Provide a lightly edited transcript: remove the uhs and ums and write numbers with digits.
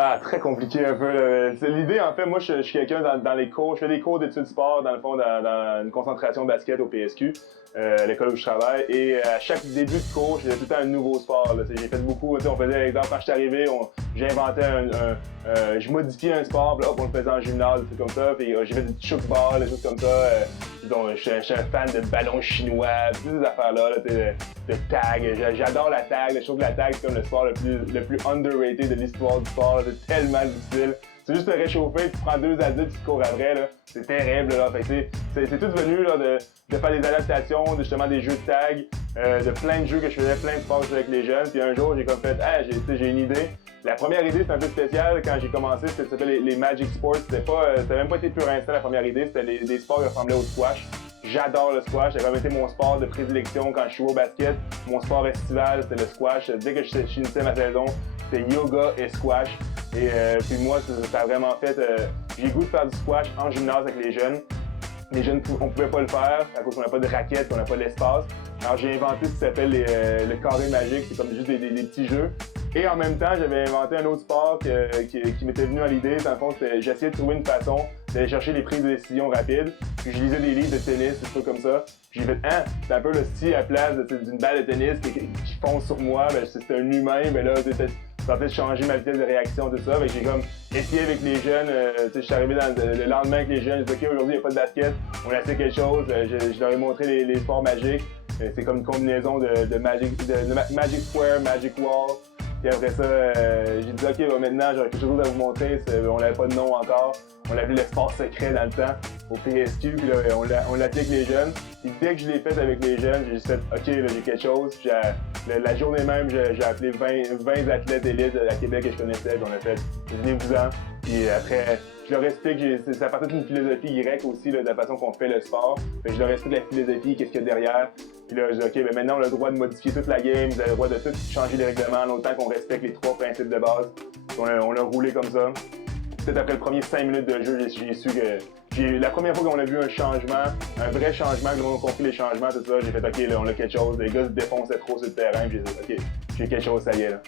Ah, très compliqué un peu. C'est l'idée, en fait, moi, je suis quelqu'un dans les cours. Je fais des cours d'études sport, dans le fond, dans une concentration basket au PSQ, à l'école où je travaille. Et à chaque début de cours, je faisais tout le temps un nouveau sport. Là. J'ai fait beaucoup. On faisait, exemple, quand je suis arrivé, j'inventais je modifiais un sport, puis hop, on le faisait en gymnase, des trucs comme ça. Puis j'ai fait du shootball, des choses comme ça. Donc, je suis un fan de ballons chinois, toutes ces affaires-là, de tag. J'adore la tag. Je trouve que la tag, c'est comme le sport le plus underrated de l'histoire du sport. C'est tellement difficile. C'est juste te réchauffer, tu prends deux adultes, tu cours après, là. C'est terrible, là. Fait que c'est tout venu, là, de faire des adaptations, de justement des jeux de tag, de plein de jeux que je faisais, plein de sports avec les jeunes. Puis un jour, j'ai comme fait, ah, j'ai une idée. La première idée, c'était un peu spécial. Quand j'ai commencé, ça s'appelait les Magic Sports. C'était même pas été pur instinct, la première idée. C'était des sports qui ressemblaient au squash. J'adore le squash. Ça a vraiment été mon sport de prédilection quand je jouais au basket. Mon sport estival, c'était le squash. Dès que je finissais ma saison, c'était yoga et squash. Et puis moi, ça a vraiment fait... j'ai le goût de faire du squash en gymnase avec les jeunes. Les jeunes, on pouvait pas le faire à cause qu'on n'a pas de raquettes, qu'on n'a pas d'espace. Alors j'ai inventé ce qui s'appelle le carré magique. C'est comme juste des petits jeux. Et en même temps, j'avais inventé un autre sport qui m'était venu à l'idée. Dans le fond, j'essayais de trouver une façon d'aller chercher les prises de décision rapides. Puis je lisais des livres de tennis, des trucs comme ça. Puis j'ai fait, c'est un peu le style à place d'une balle de tennis qui fonce sur moi. Ben, c'était un humain, mais là, ça a peut-être changer ma vitesse de réaction, tout ça. Fait que j'ai comme essayé avec les jeunes. Je suis arrivé le lendemain avec les jeunes. J'ai dit, OK, aujourd'hui, il n'y a pas de basket. On a essayé quelque chose. Je leur ai montré les sports magiques. C'est comme une combinaison de Magic Square, Magic Wall. Puis après ça, j'ai dit, OK, maintenant, j'aurais quelque chose à vous montrer. On n'avait pas de nom encore. On l'appelait le sport secret dans le temps, au PSQ. Puis là, on l'a fait avec les jeunes. Puis dès que je l'ai fait avec les jeunes, j'ai juste fait, OK, là, j'ai quelque chose. Puis la journée même, j'ai appelé 20 athlètes élites à Québec que je connaissais. Puis on a fait, venez-vous-en. Puis après, je leur explique, ça partait d'une philosophie grecque aussi, là, de la façon qu'on fait le sport. Fait que je leur explique la philosophie, qu'est-ce qu'il y a derrière. Puis là, je dis, OK, ben maintenant, on a le droit de modifier toute la game, vous avez le droit de tout changer les règlements, en autant qu'on respecte les 3 principes de base. On a roulé comme ça. Peut-être après le premier 5 minutes de jeu, j'ai su que la première fois qu'on a vu un changement, un vrai changement, que on a compris les changements, tout ça, j'ai fait, OK, là, on a quelque chose. Les gars se défonçaient trop sur le terrain, puis j'ai dit, OK, j'ai quelque chose, ça y est, là.